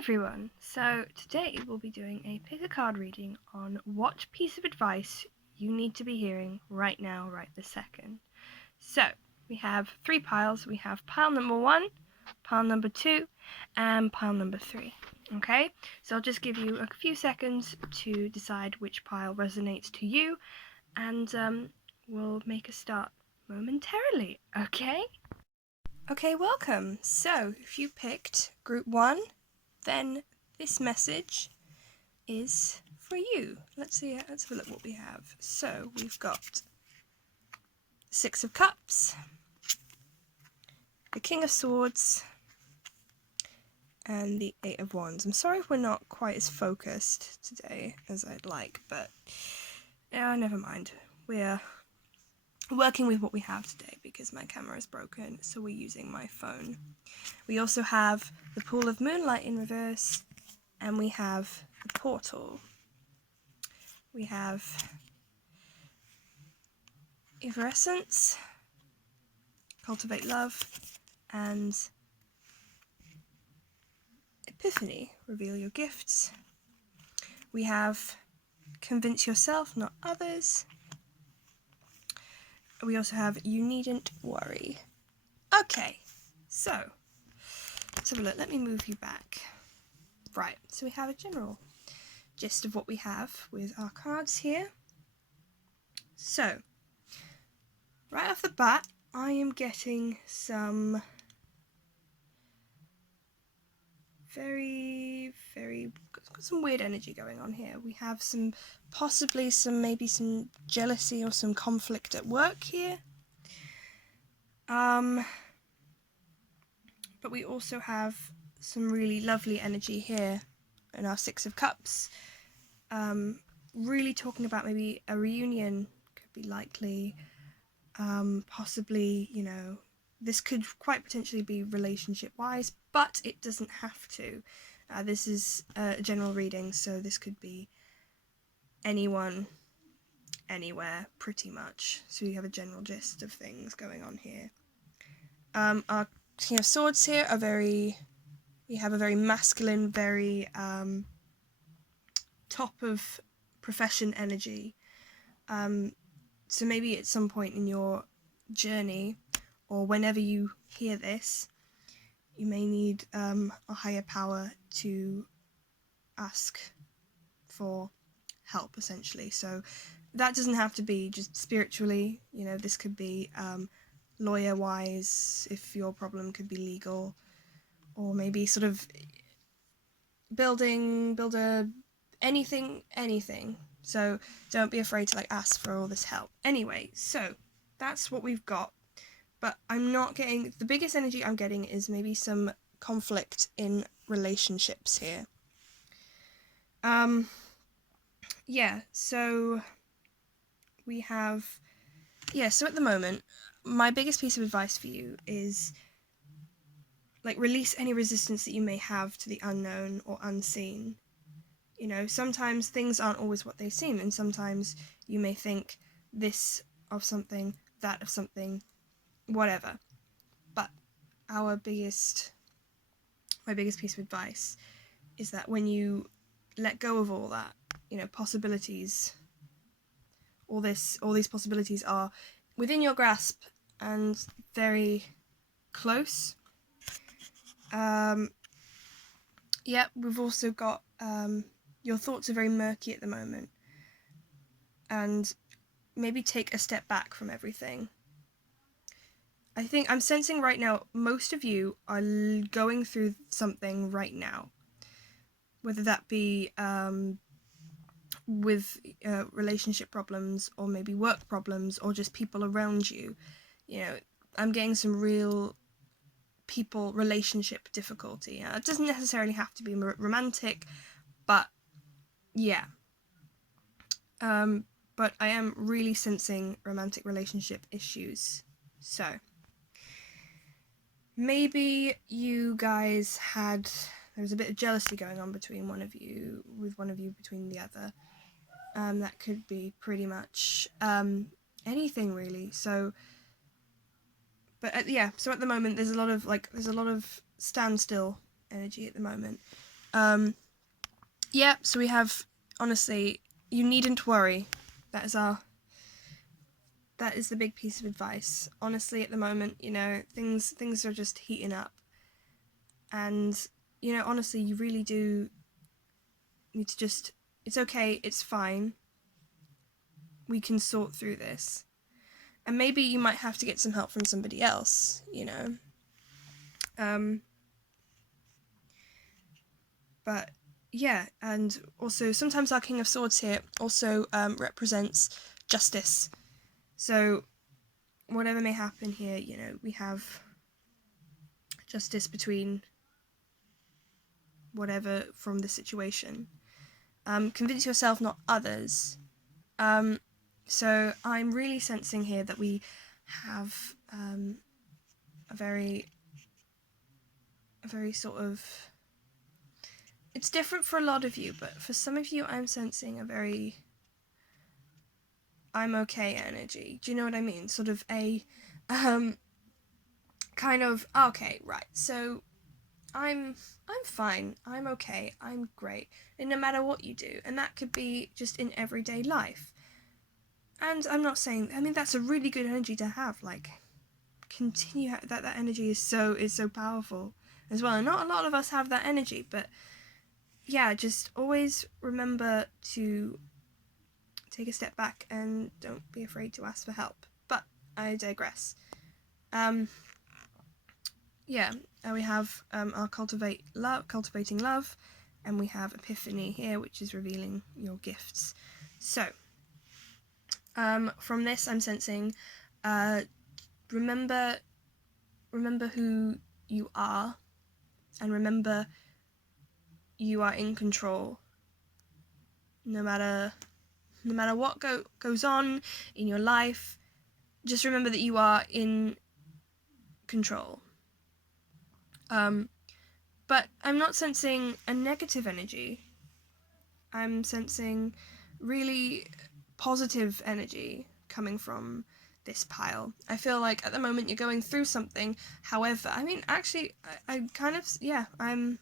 everyone! So today we'll be doing a pick a card reading on what piece of advice you need to be hearing right now, right this second. So we have 3 piles. We have pile number 1, pile number 2, and pile number 3. Okay, so I'll just give you a few seconds to decide which pile resonates to you, and we'll make a start momentarily. Okay, welcome. So if you picked group 1, then this message is for you. Let's have a look what we have. So we've got 6 of Cups, the King of Swords, and the 8 of Wands. I'm sorry if we're not quite as focused today as I'd like, but never mind. We're working with what we have today because my camera is broken, so we're using my phone. We also have the Pool of Moonlight in reverse, and we have the Portal. We have Effervescence, Cultivate Love, and Epiphany, Reveal Your Gifts. We have Convince Yourself, Not Others. We also have You Needn't Worry. Okay, so let's have a look. Let me move you back. Right, so we have a general gist of what we have with our cards here. So, right off the bat, I am getting some got some weird energy going on here. We have maybe some jealousy or some conflict at work here. But we also have some really lovely energy here in our 6 of Cups. Really talking about maybe a reunion could be likely. Possibly, this could quite potentially be relationship-wise, but it doesn't have to. This is a general reading, so this could be anyone, anywhere, pretty much. So you have a general gist of things going on here. Our King of Swords here we have a very masculine, very top of profession energy. So maybe at some point in your journey, or whenever you hear this, you may need a higher power to ask for help, essentially. So that doesn't have to be just spiritually, this could be lawyer-wise, if your problem could be legal, or maybe sort of anything. So don't be afraid to ask for all this help. Anyway, so that's what we've got. But I'm not getting, the biggest energy I'm getting is maybe some conflict in relationships here. So we have, so at the moment, my biggest piece of advice for you is, release any resistance that you may have to the unknown or unseen. Sometimes things aren't always what they seem, and sometimes you may think this of something, that of something, whatever. But my biggest piece of advice is that when you let go of all that, possibilities, all these possibilities are within your grasp and very close. We've also got your thoughts are very murky at the moment, and maybe take a step back from everything. I think I'm sensing right now most of you are going through something right now, whether that be with relationship problems, or maybe work problems, or just people around you. I'm getting some real relationship difficulty. It doesn't necessarily have to be romantic, but but I am really sensing romantic relationship issues. So maybe you guys there was a bit of jealousy going on between one of you between the other. That could be pretty much anything really. So so at the moment there's a lot of standstill energy at the moment. Yeah, so we have, honestly, you needn't worry. That is the big piece of advice. Honestly, at the moment, things are just heating up. And, honestly, you really do need to just, it's okay, it's fine. We can sort through this. And maybe you might have to get some help from somebody else, But yeah, and also sometimes our King of Swords here also represents justice. So whatever may happen here, we have justice between whatever from the situation. Convince yourself, not others. So I'm really sensing here that we have a very sort of, it's different for a lot of you, but for some of you I'm sensing a very I'm okay energy. Do you know what I mean? Sort of a kind of, okay, right, so I'm fine, I'm okay, I'm great, and no matter what you do, and that could be just in everyday life. And I'm not saying, I mean, that's a really good energy to have, like, continue, that energy is so powerful as well, and not a lot of us have that energy, but yeah, just always remember to take a step back and don't be afraid to ask for help. But I digress. Yeah, we have our cultivating love, and we have Epiphany here, which is revealing your gifts. So, from this, I'm sensing, remember who you are, and remember you are in control. No matter what goes on in your life, just remember that you are in control. But I'm not sensing a negative energy. I'm sensing really positive energy coming from this pile. I feel like at the moment you're going through something. However, I mean, actually, I kind of, yeah, I'm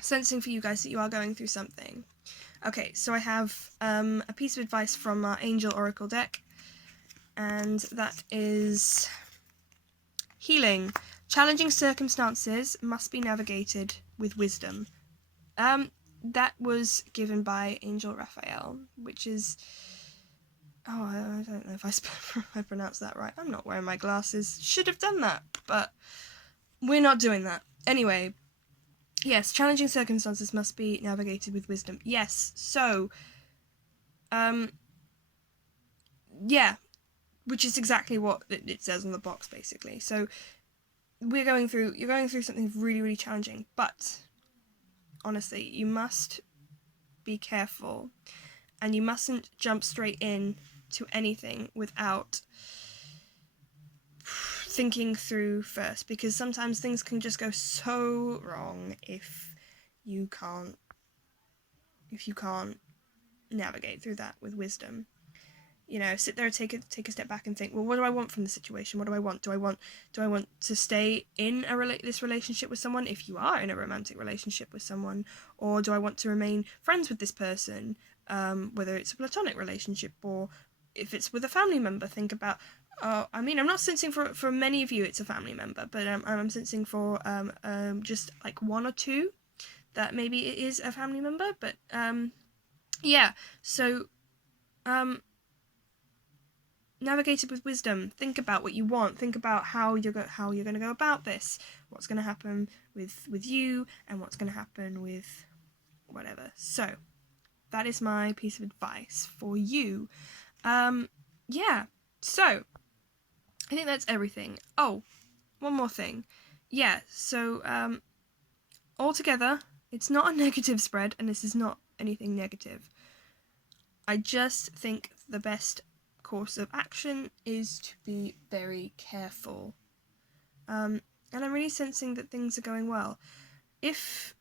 sensing for you guys that you are going through something. Okay, so I have a piece of advice from our Angel Oracle deck, and that is healing. Challenging circumstances must be navigated with wisdom. That was given by Angel Raphael, which is, I don't know if I pronounced that right. I'm not wearing my glasses. Should have done that, but we're not doing that. Anyway, yes, challenging circumstances must be navigated with wisdom. Yes, so, yeah, which is exactly what it says on the box, basically. So, you're going through something really, really challenging, but honestly, you must be careful, and you mustn't jump straight in to anything without thinking through first, because sometimes things can just go so wrong if you can't navigate through that with wisdom. Sit there and take a step back and think, well, what do I want from the situation? What do I want? Do I want to stay in this relationship with someone, if you are in a romantic relationship with someone, or do I want to remain friends with this person, whether it's a platonic relationship or if it's with a family member? Think about, I mean, I'm not sensing for many of you it's a family member, but I'm sensing for just like one or two that maybe it is a family member, but yeah, so navigate it with wisdom. Think about what you want. Think about how you're going to go about this. What's going to happen with you, and what's going to happen with whatever. So that is my piece of advice for you. Yeah. So I think that's everything. Oh, one more thing. Yeah. So altogether, it's not a negative spread, and this is not anything negative. I just think the best course of action is to be very careful. And I'm really sensing that things are going well. If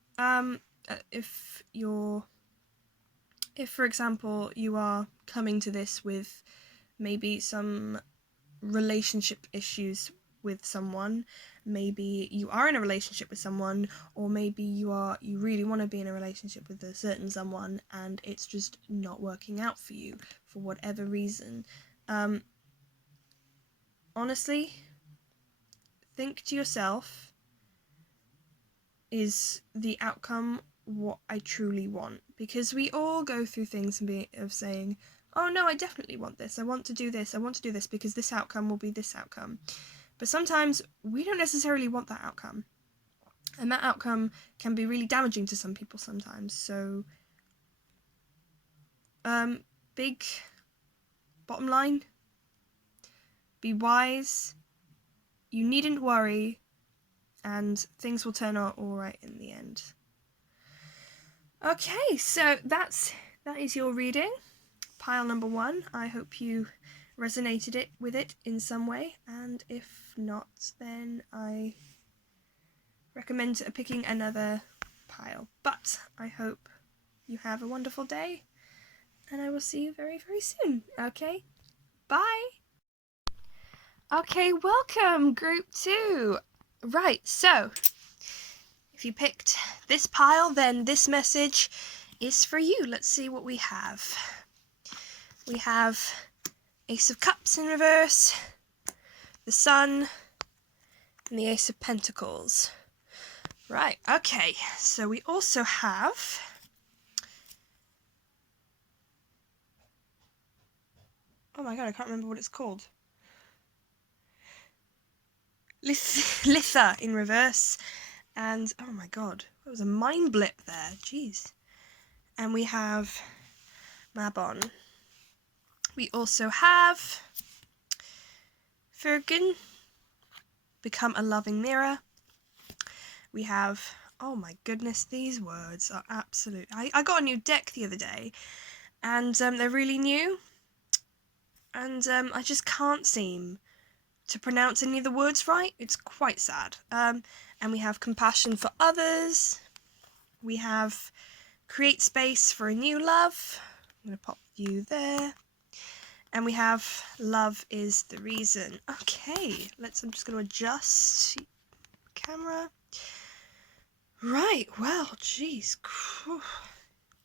for example, you are coming to this with maybe some relationship issues with someone, maybe you are in a relationship with someone, or maybe you really want to be in a relationship with a certain someone and it's just not working out for you for whatever reason. Honestly, think to yourself, is the outcome what I truly want? Because we all go through things of saying, oh no, I definitely want this, I want to do this because this outcome will be this outcome. But sometimes we don't necessarily want that outcome. And that outcome can be really damaging to some people sometimes. So, big bottom line, be wise, you needn't worry, and things will turn out alright in the end. Okay, so that is your reading, pile number 1. I hope you resonated with it in some way, and if not, then I recommend picking another pile. But I hope you have a wonderful day, and I will see you very, very soon. Okay, bye. Okay, welcome, group 2. Right, so if you picked this pile, then this message is for you. Let's see what we have. We have Ace of Cups in reverse, the Sun, and the Ace of Pentacles. Right, okay, so we also have oh my god, I can't remember what it's called. Litha in reverse, and oh my god, it was a mind blip there, jeez. And we have Mabon. We also have Fergan, Become a Loving Mirror. We have, oh my goodness, these words are absolute. I got a new deck the other day, and they're really new, and I just can't seem to pronounce any of the words right. It's quite sad. And we have Compassion for Others. We have Create Space for a New Love. I'm going to pop you there. And we have Love is the Reason. Okay, I'm just going to adjust camera. Right, well, geez.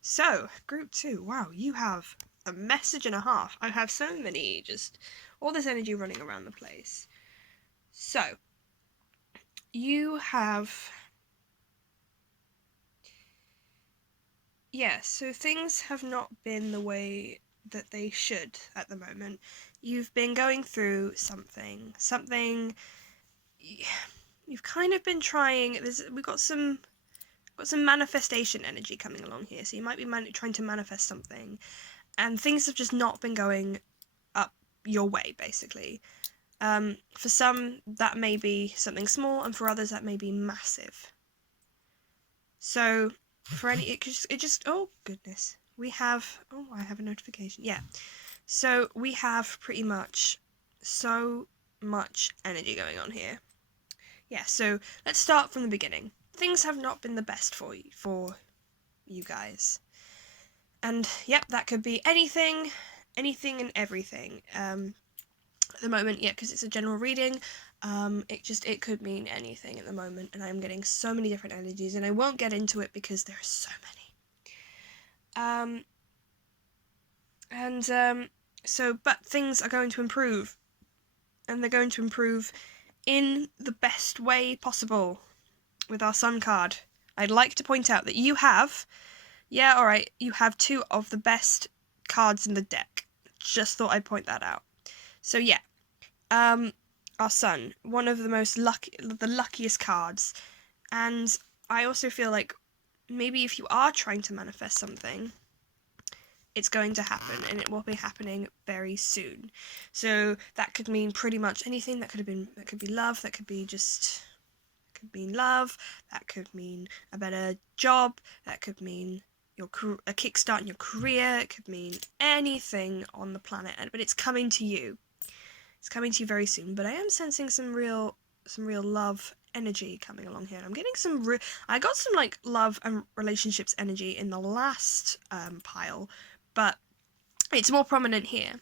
So, group 2, wow, you have a message and a half. I have so many, just all this energy running around the place. So, you have, so things have not been the way that they should at the moment. You've been going through something, you've kind of been trying, we've got some manifestation energy coming along here, so you might be trying to manifest something, and things have just not been going up your way, basically. For some, that may be something small, and for others, that may be massive. So, for any, oh goodness, we have, I have a notification, yeah. So, we have pretty much so much energy going on here. Yeah, so let's start from the beginning. Things have not been the best for you guys. And, yep, that could be anything and everything. At the moment, yeah, because it's a general reading, it could mean anything at the moment, and I'm getting so many different energies, and I won't get into it because there are so many. But things are going to improve, and they're going to improve in the best way possible with our Sun card. I'd like to point out that you have, you have 2 of the best cards in the deck. Just thought I'd point that out. So yeah, our Sun, one of the luckiest cards, and I also feel like maybe if you are trying to manifest something, it's going to happen, and it will be happening very soon. So that could mean pretty much anything. That could be love, that could mean love, that could mean a better job, that could mean a kickstart in your career, it could mean anything on the planet, but it's coming to you. It's coming to you very soon, but I am sensing some real love energy coming along here. I'm getting I got some like love and relationships energy in the last pile, but it's more prominent here.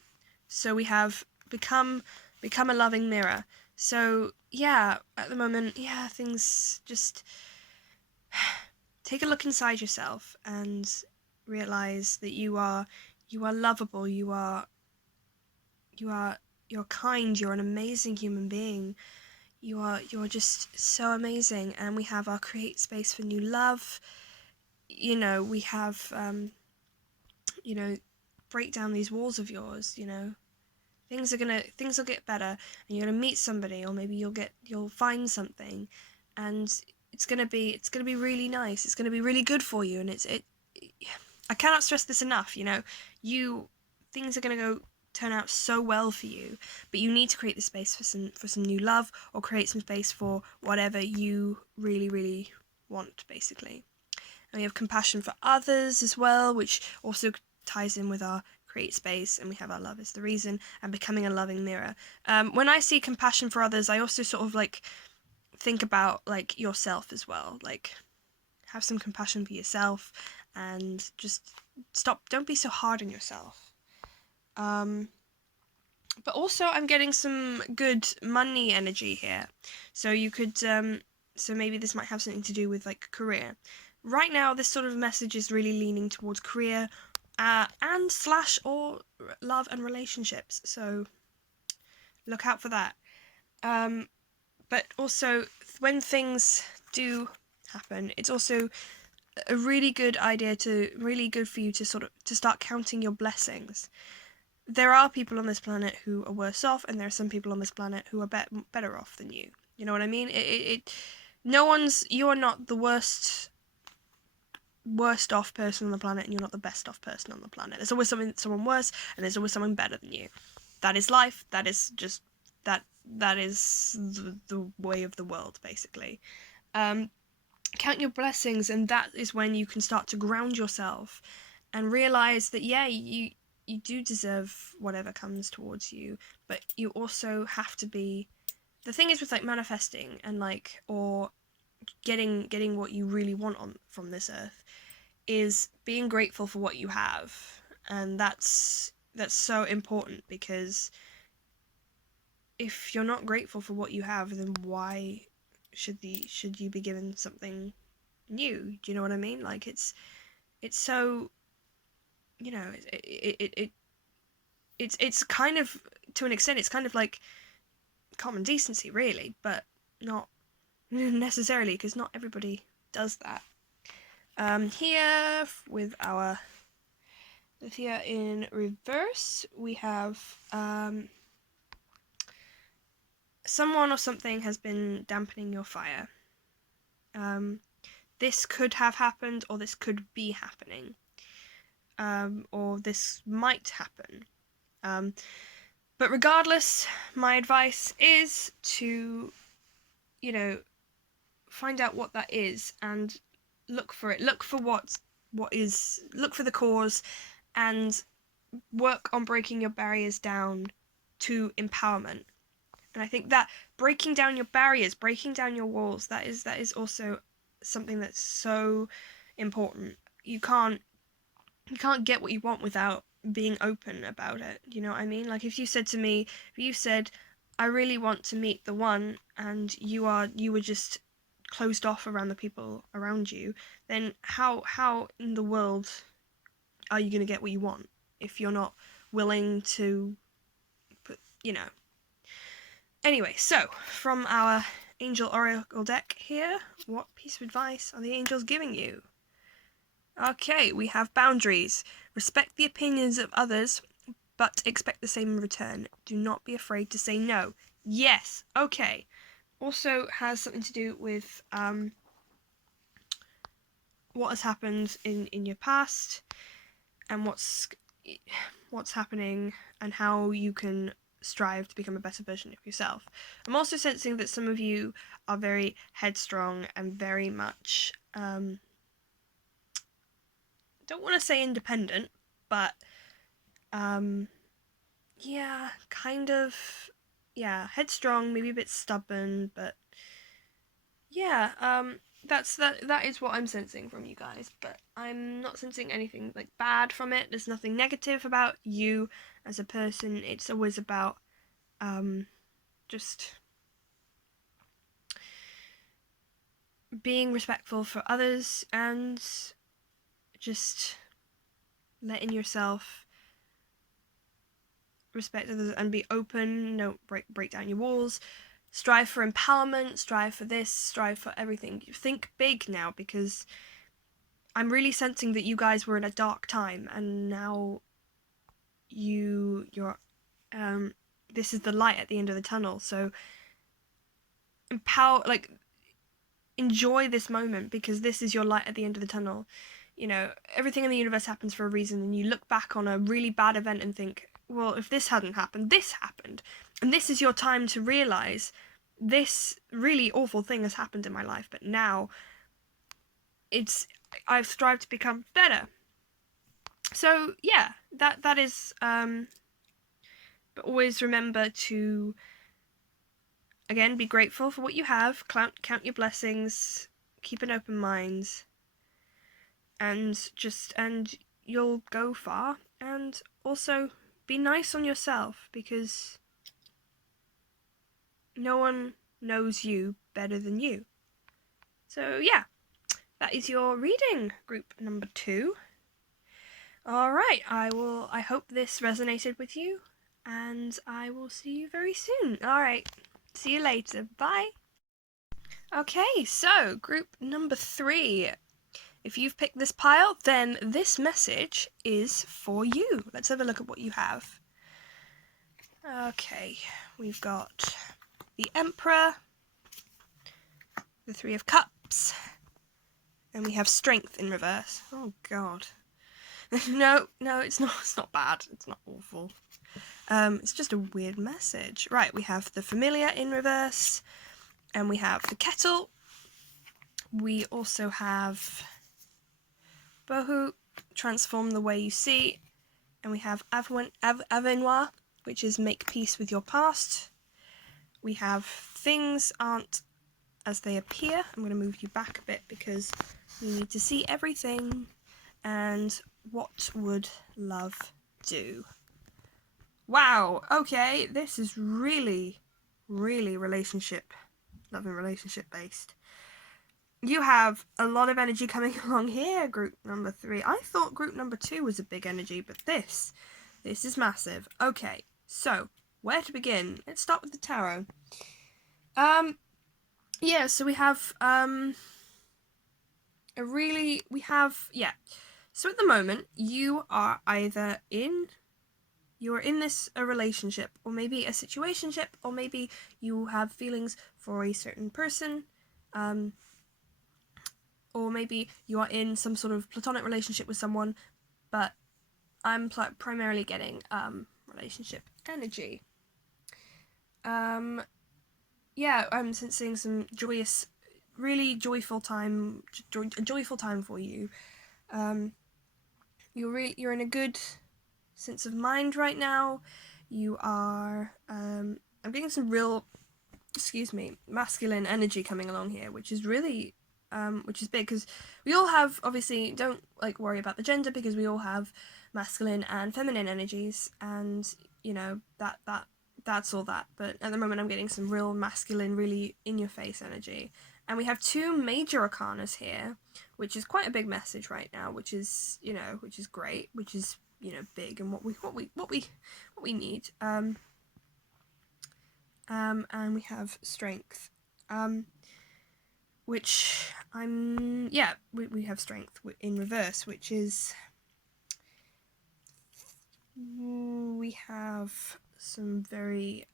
So we have become a loving mirror. So yeah, at the moment, yeah, things just take a look inside yourself and realize that you are lovable, you're kind, you're an amazing human being. You're just so amazing, and we have our create space for new love. We have break down these walls of yours. Things will get better, and you're gonna meet somebody, or maybe you'll find something, and it's gonna be really nice. It's gonna be really good for you, and I cannot stress this enough. Things are gonna turn out so well for you, but you need to create the space for some new love, or create some space for whatever you really, really want, basically. And we have compassion for others as well, which also ties in with our create space, and we have our love is the reason, and becoming a loving mirror. When I see compassion for others, I also sort of like think about like yourself as well. Like, have some compassion for yourself, and just don't be so hard on yourself. But also I'm getting some good money energy here. So you could so maybe this might have something to do with like career. Right now this sort of message is really leaning towards career and slash or love and relationships. So look out for that. But also when things do happen, it's also a really good for you to sort of to start counting your blessings. There are people on this planet who are worse off, and there are some people on this planet who are better off than you. You know what I mean? You are not the worst off person on the planet, and you're not the best off person on the planet. There's always someone worse, and there's always someone better than you. That is life. That is just that is the way of the world, basically. Count your blessings, and that is when you can start to ground yourself and realize that you do deserve whatever comes towards you, but you also have to be. The thing is with like manifesting and like or getting what you really want from this earth is being grateful for what you have, and that's so important, because if you're not grateful for what you have, then why should you be given something new? Do you know what I mean? Like it's so it's kind of, to an extent, it's kind of like common decency, really, but not necessarily, because not everybody does that. Here in reverse, we have someone or something has been dampening your fire. This could have happened, or this could be happening, or this might happen. But regardless, my advice is to, find out what that is and look for it. Look for look for the cause, and work on breaking your barriers down to empowerment. And I think that breaking down your barriers, breaking down your walls, that is also something that's so important. You can't get what you want without being open about it. You know what I mean? Like if you said, I really want to meet the one, and you were just closed off around the people around you, then how in the world are you going to get what you want if you're not willing to Anyway, so from our Angel Oracle deck here, what piece of advice are the angels giving you? Okay, we have boundaries. Respect the opinions of others, but expect the same in return. Do not be afraid to say no. Yes, okay. Also has something to do with what has happened in your past, and what's happening, and how you can strive to become a better version of yourself. I'm also sensing that some of you are very headstrong and very much don't want to say independent, but headstrong, maybe a bit stubborn, but that is what I'm sensing from you guys. But I'm not sensing anything like bad from it. There's nothing negative about you as a person. It's always about just being respectful for others and just letting yourself respect others and be open. Don't break down your walls. Strive for empowerment, strive for this, strive for everything. Think big now, because I'm really sensing that you guys were in a dark time, and now you're this is the light at the end of the tunnel. So enjoy this moment, because this is your light at the end of the tunnel. You know, everything in the universe happens for a reason, and you look back on a really bad event and think, well, if this hadn't happened, this happened. And this is your time to realize this really awful thing has happened in my life, but now I've strived to become better. So yeah, that is but always remember to, again, be grateful for what you have, count your blessings, keep an open mind, and you'll go far. And also be nice on yourself, because no one knows you better than you. So yeah, that is your reading, group number 2. Alright, I hope this resonated with you, and I will see you very soon. Alright, see you later. Bye. Okay, so group number 3. If you've picked this pile, then this message is for you. Let's have a look at what you have. Okay, we've got the Emperor, the 3 of Cups, and we have Strength in reverse. Oh god. No, it's not bad. It's not awful. It's just a weird message. Right, we have the Familiar in reverse, and we have the Kettle. We also have Bohu, Transform the Way You See, and we have Avenoir, which is Make Peace with Your Past. We have Things Aren't As They Appear. I'm going to move you back a bit because you need to see everything. And What Would Love Do? Wow, okay, this is really, really love and relationship based. You have a lot of energy coming along here, group number 3. I thought group number 2 was a big energy, but this is massive. Okay, so where to begin? Let's start with the tarot. Yeah, so we have so at the moment you are either in a relationship, or maybe a situationship, or maybe you have feelings for a certain person, or maybe you are in some sort of platonic relationship with someone, but I'm primarily getting relationship energy. Yeah, I'm sensing some joyous, really joyful time, a joyful time for you. You're in a good sense of mind right now. You are I'm getting some real, masculine energy coming along here, which is really which is big, because we all have, obviously, don't worry about the gender, because we all have masculine and feminine energies, and you know that's all that. But at the moment I'm getting some real masculine, really in your face energy. And we have 2 major arcanas here, which is quite a big message right now, which is great, which is big, and what we need. And we have Strength, which we have Strength in reverse, which is, we have some very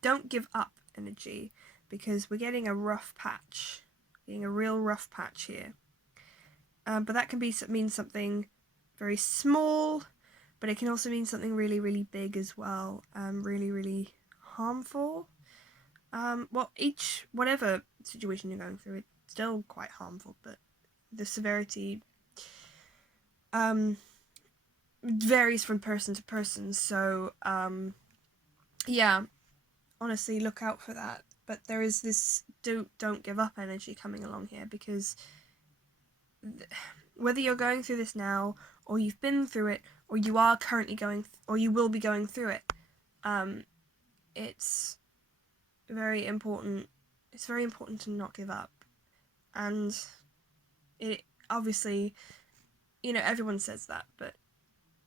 don't give up energy, because we're getting a rough patch, a real rough patch here. But that can mean something very small, but it can also mean something really, really big as well, really, really harmful. Whatever situation you're going through, it's still quite harmful, but the severity varies from person to person. So yeah, honestly, look out for that. But there is this don't give up energy coming along here, because whether you're going through this now, or you've been through it, or you are currently or you will be going through it, it's very important. It's very important to not give up. and it obviously, everyone says that, but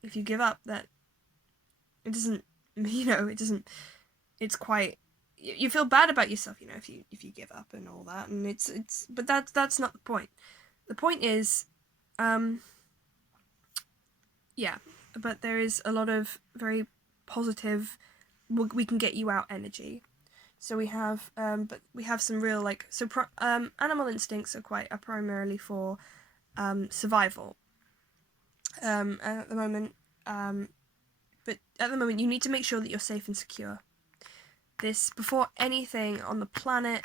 if you give up, that it doesn't, it doesn't. It's quite. You feel bad about yourself, if you give up and all that, and but that's not the point. The point is, yeah, but there is a lot of very positive. We can get you out energy. So we have, but we have some real animal instincts are primarily for survival. At the moment, but at the moment you need to make sure that you're safe and secure. This before anything on the planet.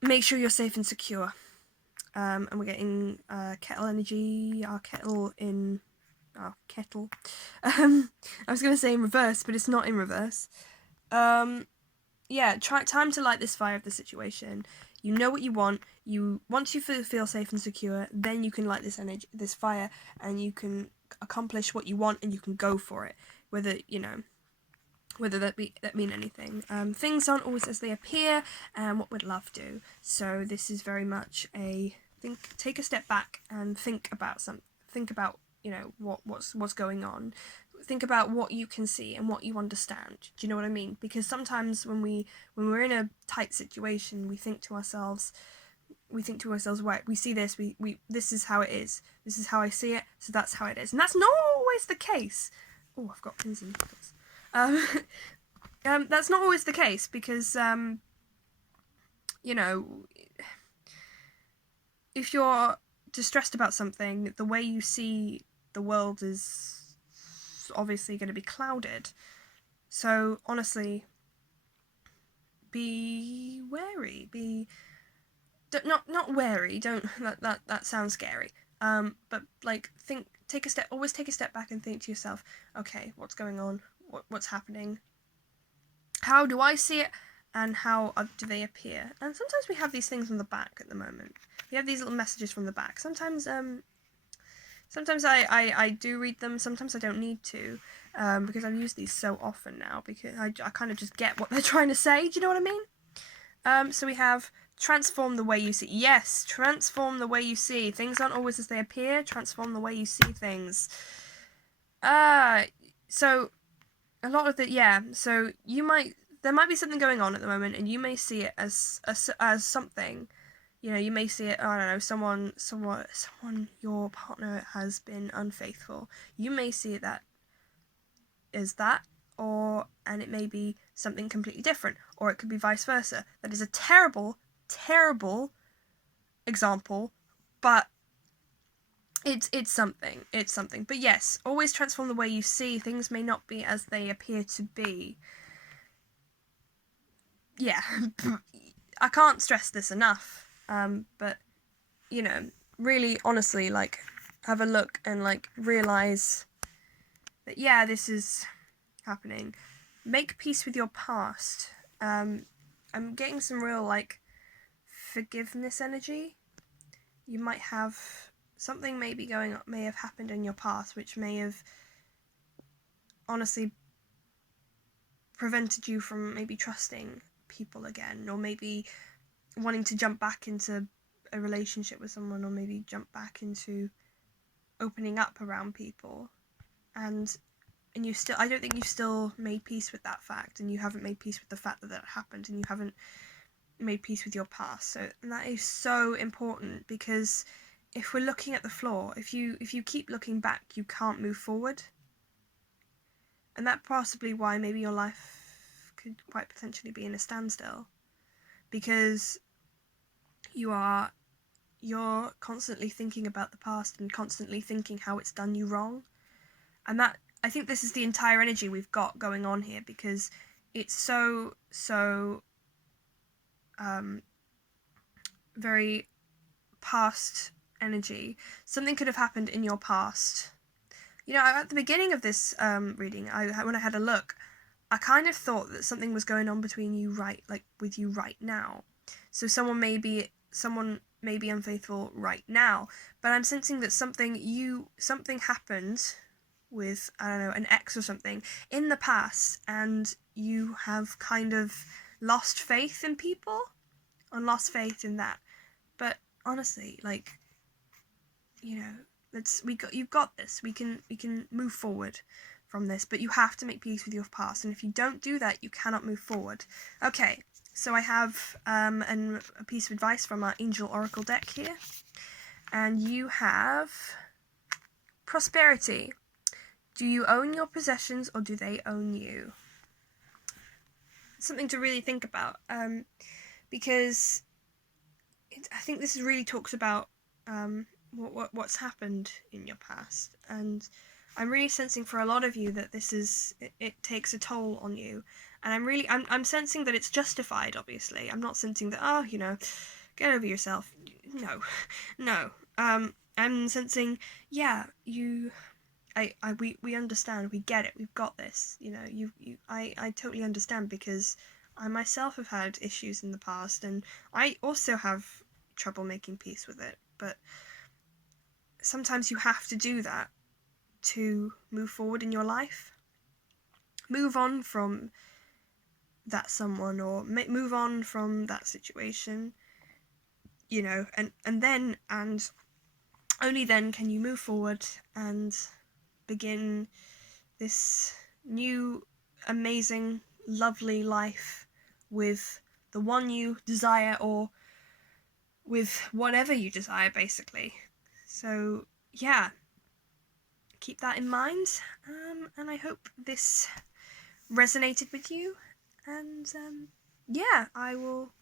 Make sure you're safe and secure. And we're getting kettle energy. Our kettle in our kettle. I was gonna say in reverse, but it's not in reverse. Yeah, time to light this fire of the situation. You know what you want. Once you feel safe and secure, then you can light this fire, and you can accomplish what you want, and you can go for it. Whether that mean anything. Things aren't always as they appear, and what would love do? So this is very much take a step back and think about what's going on. Think about what you can see and what you understand. Do you know what I mean? Because sometimes when we're in a tight situation, we think to ourselves, right, we see this, this is how it is. This is how I see it, so that's how it is. And that's not always the case. Oh, I've got pins and needles. That's not always the case because, if you're distressed about something, the way you see the world is obviously going to be clouded. So honestly, be wary. Not wary. Don't that sounds scary. But always take a step back and think to yourself, okay, what's going on? What's happening? How do I see it? And how do they appear? And sometimes we have these things on the back at the moment. We have these little messages from the back. Sometimes I do read them. Sometimes I don't need to, because I've used these so often now. Because I kind of just get what they're trying to say. Do you know what I mean? So we have transform the way you see. Yes, transform the way you see. Things aren't always as they appear. Transform the way you see things. So a lot of so there might be something going on at the moment, and you may see it as something. You may see it, I don't know, someone, your partner has been unfaithful. You may see it as that, and it may be something completely different, or it could be vice versa. That is a terrible, terrible example, but it's something. It's something. But yes, always transform the way you see. Things may not be as they appear to be. Yeah, I can't stress this enough. But really, honestly, have a look and realize that this is happening. Make peace with your past. I'm getting some real forgiveness energy. You might have something may have happened in your past which may have honestly prevented you from maybe trusting people again, or maybe wanting to jump back into a relationship with someone, or maybe jump back into opening up around people, and I don't think you've still made peace with that fact, and you haven't made peace with the fact that happened, and you haven't made peace with your past. And that is so important, because if we're looking at the floor, if you keep looking back, you can't move forward, and that's possibly why maybe your life could quite potentially be in a standstill, because you're constantly thinking about the past and constantly thinking how it's done you wrong. And that, I think this is the entire energy we've got going on here, because it's so very past energy. Something could have happened in your past. At the beginning of this reading, when I had a look, I kind of thought that something was going on between you with you right now. So someone may be unfaithful right now, but I'm sensing that something happened with, I don't know, an ex or something in the past, and you have kind of lost faith in people and lost faith in that. But honestly, like, you know, you've got this. We can move forward from this, but you have to make peace with your past, and if you don't do that, you cannot move forward. Okay, so I have a piece of advice from our Angel Oracle deck here, and you have prosperity. Do you own your possessions, or do they own you? Something to really think about, because I think this really talks about what's happened in your past, and I'm really sensing for a lot of you that it takes a toll on you, and I'm sensing that it's justified. Obviously, I'm not sensing that, oh, get over yourself. No, no. I'm sensing, yeah, we understand, we get it, we've got this. I totally understand, because I myself have had issues in the past, and I also have trouble making peace with it. But sometimes you have to do that to move forward in your life. Move on from that someone, or move on from that situation, and only then can you move forward and begin this new, amazing, lovely life with the one you desire, or with whatever you desire, basically. So, yeah, keep that in mind, and I hope this resonated with you, and yeah, I will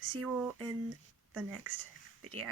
see you all in the next video.